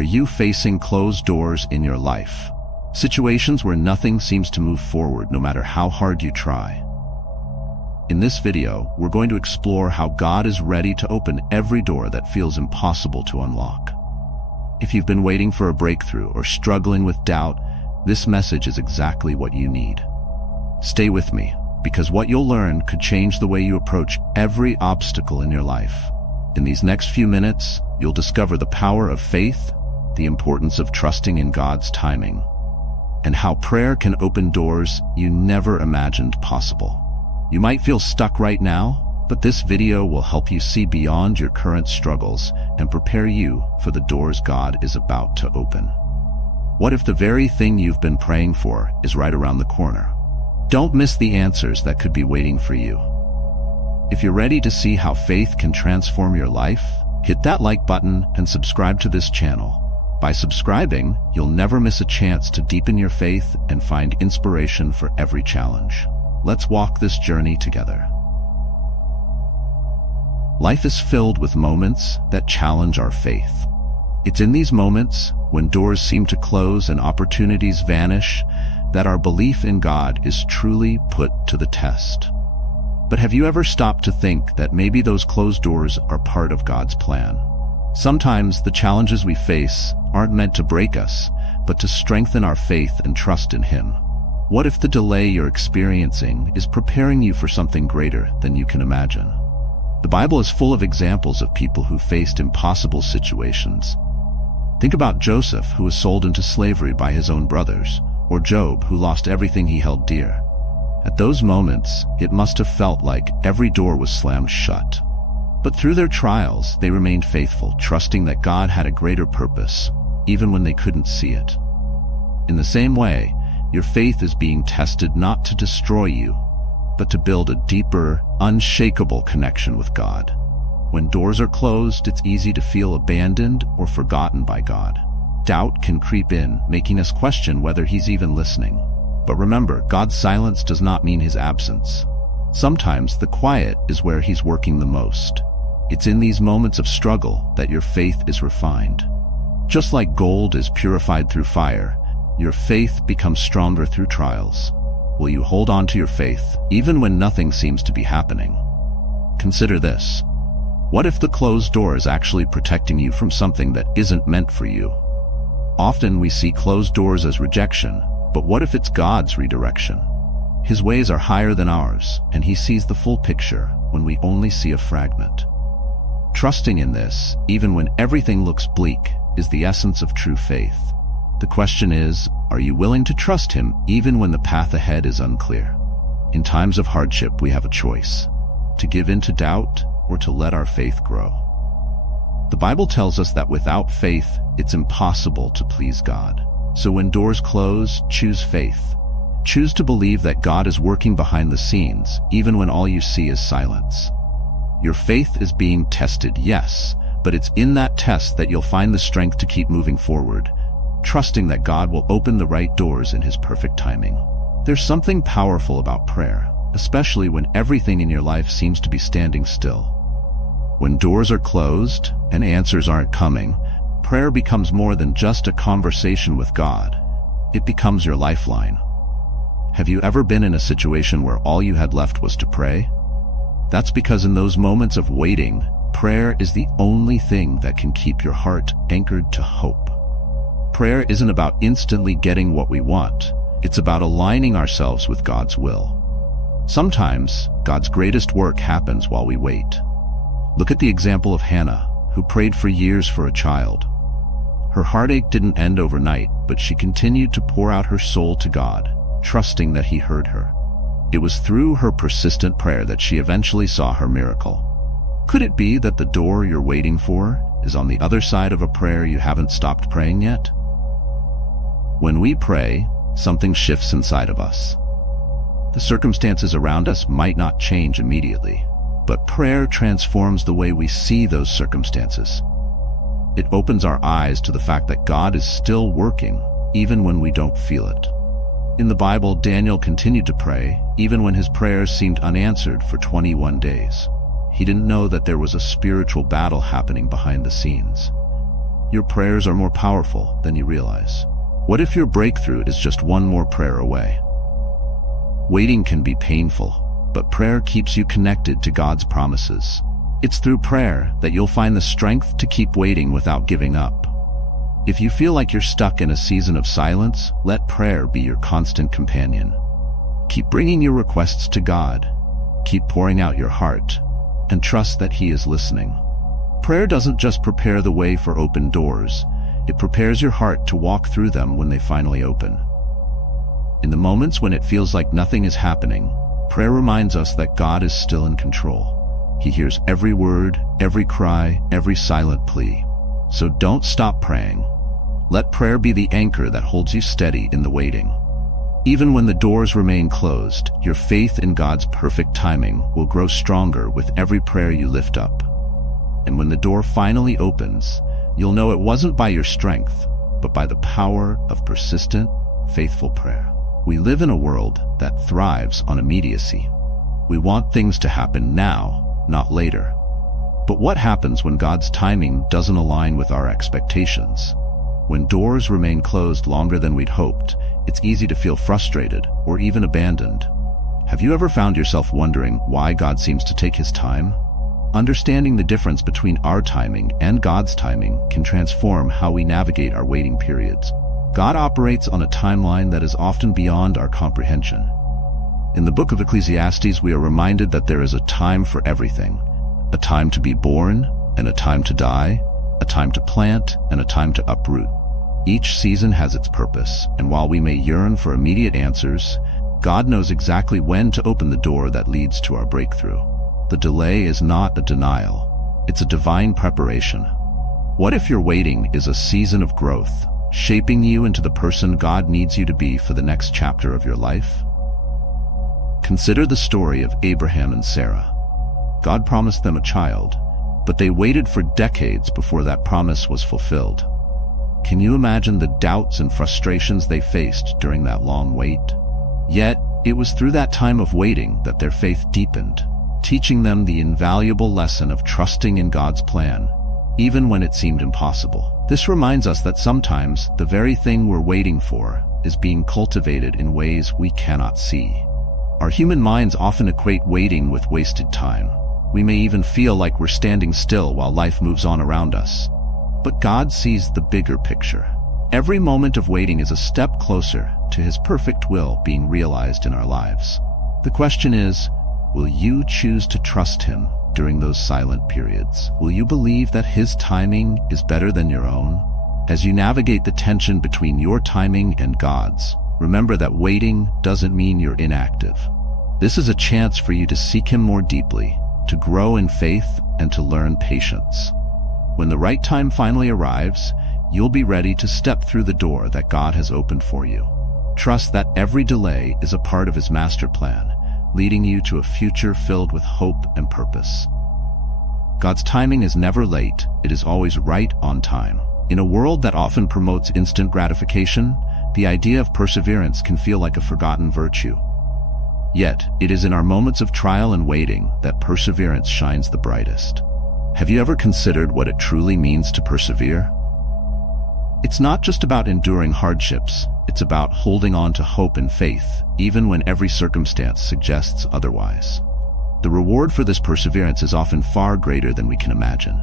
Are you facing closed doors in your life? Situations where nothing seems to move forward no matter how hard you try. In this video, we're going to explore how God is ready to open every door that feels impossible to unlock. If you've been waiting for a breakthrough or struggling with doubt, this message is exactly what you need. Stay with me, because what you'll learn could change the way you approach every obstacle in your life. In these next few minutes, you'll discover the power of faith, the importance of trusting in God's timing, and how prayer can open doors you never imagined possible. You might feel stuck right now, but this video will help you see beyond your current struggles and prepare you for the doors God is about to open. What if the very thing you've been praying for is right around the corner? Don't miss the answers that could be waiting for you. If you're ready to see how faith can transform your life, hit that like button and subscribe to this channel. By subscribing, you'll never miss a chance to deepen your faith and find inspiration for every challenge. Let's walk this journey together. Life is filled with moments that challenge our faith. It's in these moments, when doors seem to close and opportunities vanish, that our belief in God is truly put to the test. But have you ever stopped to think that maybe those closed doors are part of God's plan? Sometimes the challenges we face aren't meant to break us, but to strengthen our faith and trust in Him. What if the delay you're experiencing is preparing you for something greater than you can imagine? The Bible is full of examples of people who faced impossible situations. Think about Joseph, who was sold into slavery by his own brothers, or Job, who lost everything he held dear. At those moments, it must have felt like every door was slammed shut. But through their trials, they remained faithful, trusting that God had a greater purpose, even when they couldn't see it. In the same way, your faith is being tested not to destroy you, but to build a deeper, unshakable connection with God. When doors are closed, it's easy to feel abandoned or forgotten by God. Doubt can creep in, making us question whether He's even listening. But remember, God's silence does not mean His absence. Sometimes the quiet is where He's working the most. It's in these moments of struggle that your faith is refined. Just like gold is purified through fire, your faith becomes stronger through trials. Will you hold on to your faith, even when nothing seems to be happening? Consider this. What if the closed door is actually protecting you from something that isn't meant for you? Often we see closed doors as rejection, but what if it's God's redirection? His ways are higher than ours, and He sees the full picture when we only see a fragment. Trusting in this, even when everything looks bleak, is the essence of true faith. The question is, are you willing to trust Him even when the path ahead is unclear? In times of hardship, we have a choice: to give in to doubt or to let our faith grow. The Bible tells us that without faith, it's impossible to please God. So when doors close, choose faith. Choose to believe that God is working behind the scenes, even when all you see is silence. Your faith is being tested, yes, but it's in that test that you'll find the strength to keep moving forward, trusting that God will open the right doors in His perfect timing. There's something powerful about prayer, especially when everything in your life seems to be standing still. When doors are closed and answers aren't coming, prayer becomes more than just a conversation with God. It becomes your lifeline. Have you ever been in a situation where all you had left was to pray? That's because in those moments of waiting, prayer is the only thing that can keep your heart anchored to hope. Prayer isn't about instantly getting what we want. It's about aligning ourselves with God's will. Sometimes, God's greatest work happens while we wait. Look at the example of Hannah, who prayed for years for a child. Her heartache didn't end overnight, but she continued to pour out her soul to God, trusting that He heard her. It was through her persistent prayer that she eventually saw her miracle. Could it be that the door you're waiting for is on the other side of a prayer you haven't stopped praying yet? When we pray, something shifts inside of us. The circumstances around us might not change immediately, but prayer transforms the way we see those circumstances. It opens our eyes to the fact that God is still working, even when we don't feel it. In the Bible, Daniel continued to pray, even when his prayers seemed unanswered for 21 days. He didn't know that there was a spiritual battle happening behind the scenes. your prayers are more powerful than you realize. What if your breakthrough is just one more prayer away? Waiting can be painful, but prayer keeps you connected to God's promises. It's through prayer that you'll find the strength to keep waiting without giving up. If you feel like you're stuck in a season of silence, let prayer be your constant companion. Keep bringing your requests to God. Keep pouring out your heart, and trust that He is listening. Prayer doesn't just prepare the way for open doors, it prepares your heart to walk through them when they finally open. In the moments when it feels like nothing is happening, prayer reminds us that God is still in control. He hears every word, every cry, every silent plea. So don't stop praying. Let prayer be the anchor that holds you steady in the waiting. Even when the doors remain closed, your faith in God's perfect timing will grow stronger with every prayer you lift up. And when the door finally opens, you'll know it wasn't by your strength, but by the power of persistent, faithful prayer. We live in a world that thrives on immediacy. We want things to happen now, not later. But what happens when God's timing doesn't align with our expectations? When doors remain closed longer than we'd hoped, it's easy to feel frustrated or even abandoned. Have you ever found yourself wondering why God seems to take His time? Understanding the difference between our timing and God's timing can transform how we navigate our waiting periods. God operates on a timeline that is often beyond our comprehension. In the book of Ecclesiastes, we are reminded that there is a time for everything. A time to be born and a time to die, a time to plant and a time to uproot. Each season has its purpose, and while we may yearn for immediate answers, God knows exactly when to open the door that leads to our breakthrough. The delay is not a denial, it's a divine preparation. What if your waiting is a season of growth, shaping you into the person God needs you to be for the next chapter of your life? Consider the story of Abraham and Sarah. God promised them a child, but they waited for decades before that promise was fulfilled. Can you imagine the doubts and frustrations they faced during that long wait? Yet, it was through that time of waiting that their faith deepened, teaching them the invaluable lesson of trusting in God's plan, even when it seemed impossible. This reminds us that sometimes the very thing we're waiting for is being cultivated in ways we cannot see. Our human minds often equate waiting with wasted time. We may even feel like we're standing still while life moves on around us. But God sees the bigger picture. Every moment of waiting is a step closer to His perfect will being realized in our lives. The question is, will you choose to trust Him during those silent periods? Will you believe that His timing is better than your own? As you navigate the tension between your timing and God's, remember that waiting doesn't mean you're inactive. This is a chance for you to seek Him more deeply, to grow in faith, and to learn patience. When the right time finally arrives, you'll be ready to step through the door that God has opened for you. Trust that every delay is a part of His master plan, leading you to a future filled with hope and purpose. God's timing is never late, it is always right on time. In a world that often promotes instant gratification, the idea of perseverance can feel like a forgotten virtue. Yet, it is in our moments of trial and waiting that perseverance shines the brightest. Have you ever considered what it truly means to persevere? It's not just about enduring hardships, it's about holding on to hope and faith, even when every circumstance suggests otherwise. The reward for this perseverance is often far greater than we can imagine.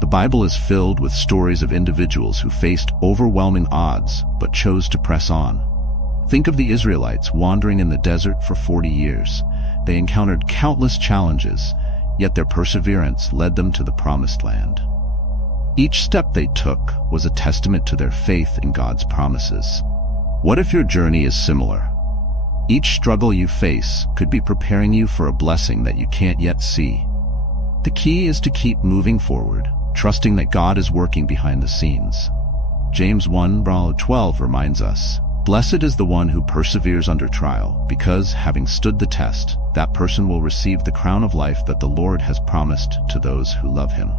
The Bible is filled with stories of individuals who faced overwhelming odds but chose to press on. Think of the Israelites wandering in the desert for 40 years. They encountered countless challenges, yet their perseverance led them to the promised land. Each step they took was a testament to their faith in God's promises. What if your journey is similar? Each struggle you face could be preparing you for a blessing that you can't yet see. The key is to keep moving forward, trusting that God is working behind the scenes. James 1:12 reminds us, "Blessed is the one who perseveres under trial, because, having stood the test, that person will receive the crown of life that the Lord has promised to those who love Him."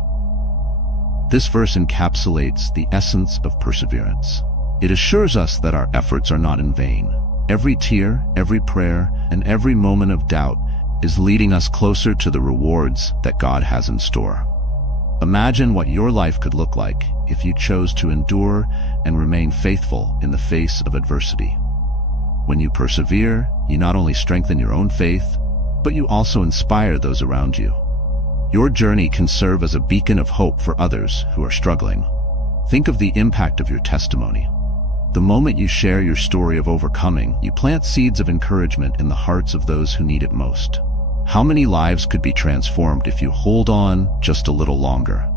This verse encapsulates the essence of perseverance. It assures us that our efforts are not in vain. Every tear, every prayer, and every moment of doubt is leading us closer to the rewards that God has in store. Imagine what your life could look like if you chose to endure and remain faithful in the face of adversity. When you persevere, you not only strengthen your own faith, but you also inspire those around you. Your journey can serve as a beacon of hope for others who are struggling. Think of the impact of your testimony. The moment you share your story of overcoming, you plant seeds of encouragement in the hearts of those who need it most. How many lives could be transformed if you hold on just a little longer?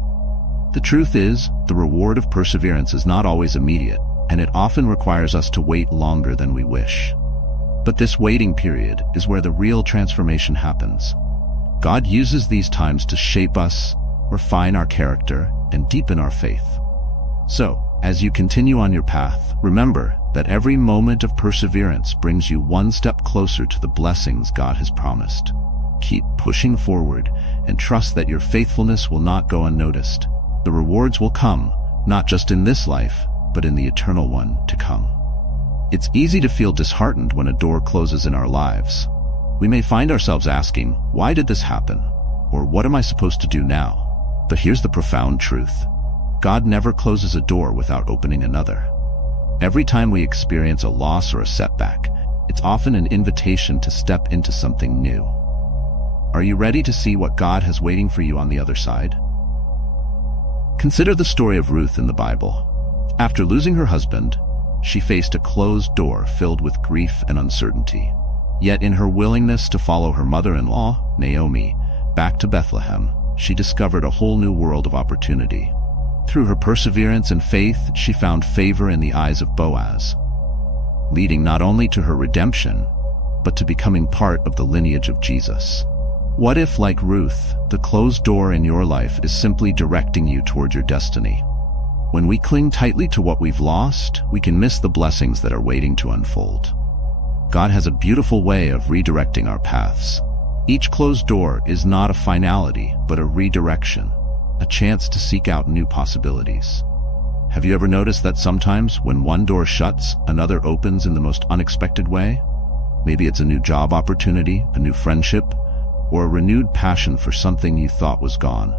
The truth is, the reward of perseverance is not always immediate, and it often requires us to wait longer than we wish. But this waiting period is where the real transformation happens. God uses these times to shape us, refine our character, and deepen our faith. So, as you continue on your path, remember that every moment of perseverance brings you one step closer to the blessings God has promised. Keep pushing forward and trust that your faithfulness will not go unnoticed. The rewards will come, not just in this life, but in the eternal one to come. It's easy to feel disheartened when a door closes in our lives. We may find ourselves asking, why did this happen? Or what am I supposed to do now? But here's the profound truth. God never closes a door without opening another. Every time we experience a loss or a setback, it's often an invitation to step into something new. Are you ready to see what God has waiting for you on the other side? Consider the story of Ruth in the Bible. After losing her husband, she faced a closed door filled with grief and uncertainty. Yet in her willingness to follow her mother-in-law, Naomi, back to Bethlehem, she discovered a whole new world of opportunity. Through her perseverance and faith, she found favor in the eyes of Boaz, leading not only to her redemption, but to becoming part of the lineage of Jesus. What if, like Ruth, the closed door in your life is simply directing you toward your destiny? When we cling tightly to what we've lost, we can miss the blessings that are waiting to unfold. God has a beautiful way of redirecting our paths. Each closed door is not a finality, but a redirection, a chance to seek out new possibilities. Have you ever noticed that sometimes when one door shuts, another opens in the most unexpected way? Maybe it's a new job opportunity, a new friendship, or a renewed passion for something you thought was gone.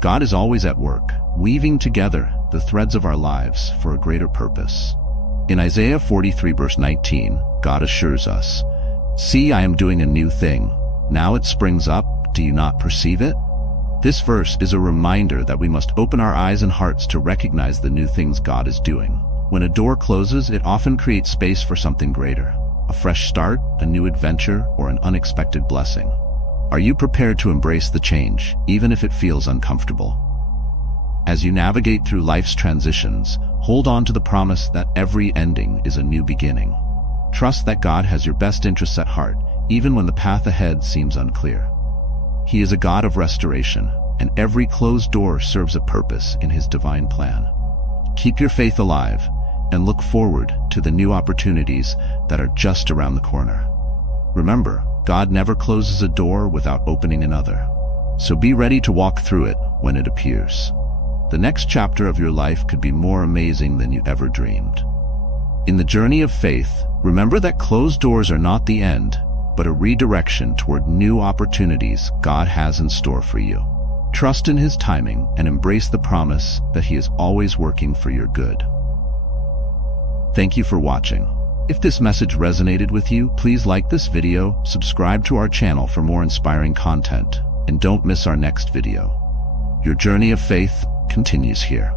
God is always at work, weaving together the threads of our lives for a greater purpose. In Isaiah 43 verse 19, God assures us, "See, I am doing a new thing. Now it springs up. Do you not perceive it?" This verse is a reminder that we must open our eyes and hearts to recognize the new things God is doing. When a door closes, it often creates space for something greater, a fresh start, a new adventure, or an unexpected blessing. Are you prepared to embrace the change, even if it feels uncomfortable? As you navigate through life's transitions, hold on to the promise that every ending is a new beginning. Trust that God has your best interests at heart, even when the path ahead seems unclear. He is a God of restoration, and every closed door serves a purpose in His divine plan. Keep your faith alive, and look forward to the new opportunities that are just around the corner. Remember, God never closes a door without opening another. So be ready to walk through it when it appears. The next chapter of your life could be more amazing than you ever dreamed. In the journey of faith, remember that closed doors are not the end, but a redirection toward new opportunities God has in store for you. Trust in His timing and embrace the promise that He is always working for your good. Thank you for watching. If this message resonated with you, please like this video, subscribe to our channel for more inspiring content, and don't miss our next video. Your journey of faith continues here.